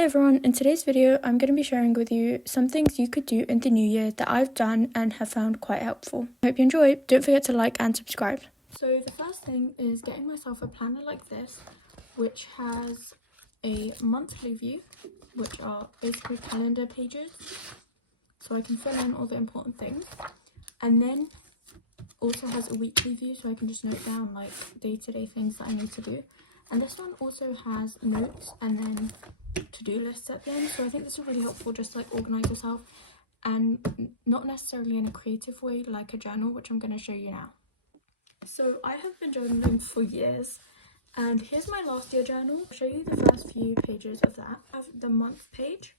Hi everyone, in today's video I'm going to be sharing with you some things you could do in the new year that I've done and have found quite helpful. I hope you enjoy. Don't forget to like and subscribe. So the first thing is getting myself a planner like this, which has a monthly view, which are basically calendar pages, so I can fill in all the important things, and then also has a weekly view so I can just note down like day-to-day things that I need to do. And this one also has notes and then to-do lists at the end, so I think this is really helpful just to like organize yourself, and not necessarily in a creative way like a journal, which I'm going to show you now. So I have been journaling for years, and here's my last year journal. I'll show you the first few pages of that. I have the month page,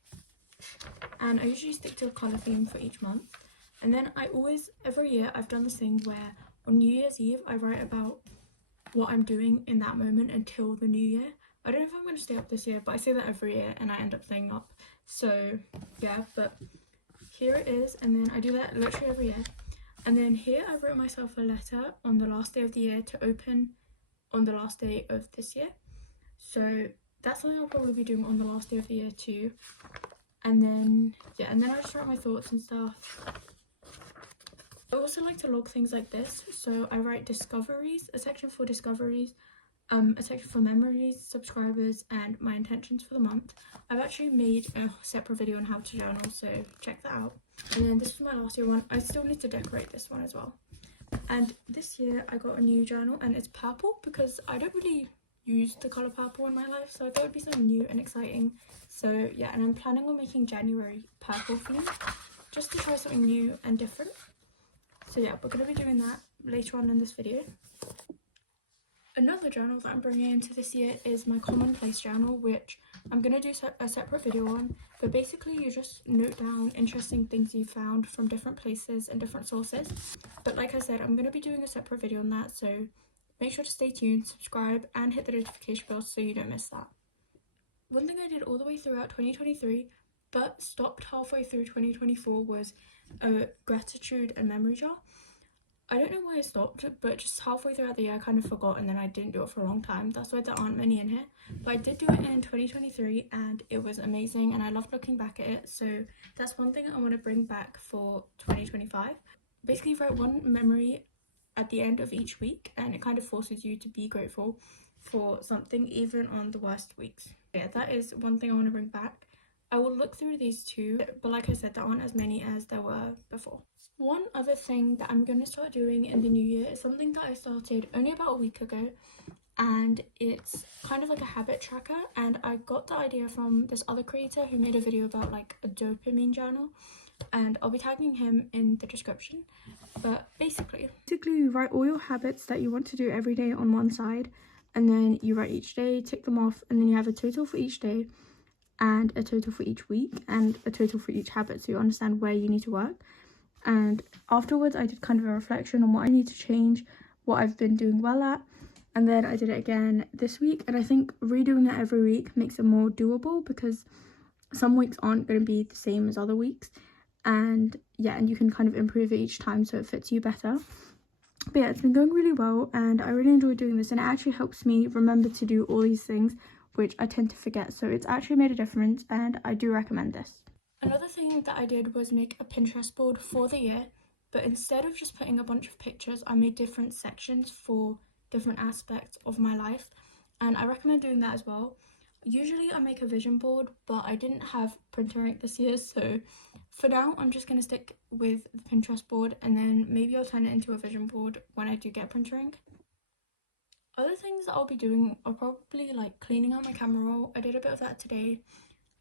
and I usually stick to a colour theme for each month, and then every year I've done this thing where on New Year's Eve I write about what I'm doing in that moment until the new year. I don't know if I'm going to stay up this year, but I say that every year and I end up staying up. So yeah, but here it is, and then I do that literally every year. And then here I wrote myself a letter on the last day of the year to open on the last day of this year. So that's something I'll probably be doing on the last day of the year too. And then yeah, and then I just write my thoughts and stuff. I also like to log things like this, so I write discoveries, a section for discoveries, a section for memories, subscribers, and my intentions for the month. I've actually made a separate video on how to journal, so check that out. And then this is my last year one. I still need to decorate this one as well. And this year I got a new journal, and it's purple because I don't really use the colour purple in my life, so I thought it'd be something new and exciting. So yeah, and I'm planning on making January purple theme, just to try something new and different. So yeah, we're going to be doing that later on in this video. Another journal that I'm bringing into this year is my Commonplace journal, which I'm going to do a separate video on. But basically you just note down interesting things you found from different places and different sources. But like I said, I'm going to be doing a separate video on that, so make sure to stay tuned, subscribe, and hit the notification bell so you don't miss that. One thing I did all the way throughout 2023 but stopped halfway through 2024 was a gratitude and memory jar. I don't know why I stopped, but just halfway throughout the year I kind of forgot, and then I didn't do it for a long time. That's why there aren't many in here, but I did do it in 2023 and it was amazing, and I loved looking back at it. So that's one thing I want to bring back for 2025. Basically write one memory at the end of each week, and it kind of forces you to be grateful for something even on the worst weeks. Yeah, that is one thing I want to bring back. I will look through these too, but like I said, there aren't as many as there were before. One other thing that I'm going to start doing in the new year is something that I started only about a week ago, and it's kind of like a habit tracker, and I got the idea from this other creator who made a video about like a dopamine journal, and I'll be tagging him in the description. But basically you write all your habits that you want to do every day on one side, and then you write each day, tick them off, and then you have a total for each day and a total for each week and a total for each habit, so you understand where you need to work. And afterwards I did kind of a reflection on what I need to change, what I've been doing well at, and then I did it again this week. And I think redoing that every week makes it more doable, because some weeks aren't going to be the same as other weeks, and yeah, and you can kind of improve it each time so it fits you better. But yeah, it's been going really well, and I really enjoy doing this, and it actually helps me remember to do all these things which I tend to forget, so it's actually made a difference, and I do recommend this. Another thing that I did was make a Pinterest board for the year, but instead of just putting a bunch of pictures, I made different sections for different aspects of my life, and I recommend doing that as well. Usually I make a vision board, but I didn't have printer ink this year, so for now I'm just going to stick with the Pinterest board, and then maybe I'll turn it into a vision board when I do get printer ink. Other things that I'll be doing are probably like cleaning out my camera roll. I did a bit of that today,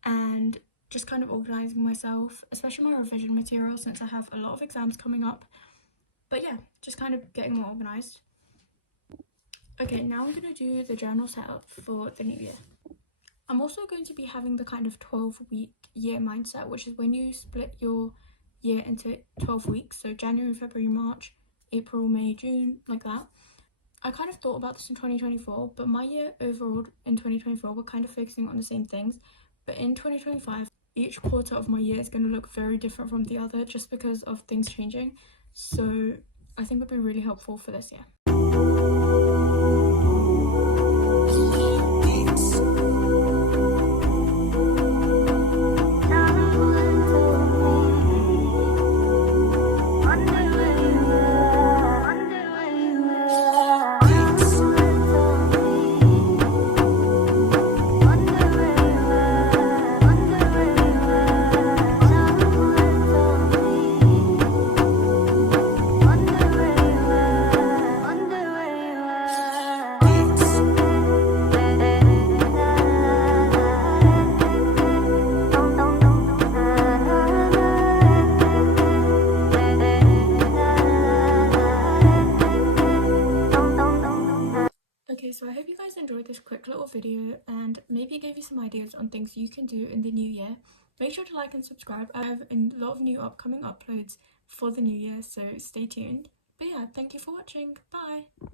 and just kind of organising myself, especially my revision material since I have a lot of exams coming up. But yeah, just kind of getting more organised. Okay, now I'm going to do the journal setup for the new year. I'm also going to be having the kind of 12-week year mindset, which is when you split your year into 12 weeks, so January, February, March, April, May, June, like that. I kind of thought about this in 2024, but my year overall in 2024 we're kind of focusing on the same things. But in 2025, each quarter of my year is going to look very different from the other, just because of things changing. So I think it'll be really helpful for this year. Okay, so I hope you guys enjoyed this quick little video and maybe it gave you some ideas on things you can do in the new year. Make sure to like and subscribe. I have a lot of new upcoming uploads for the new year, so stay tuned. But yeah, thank you for watching. Bye!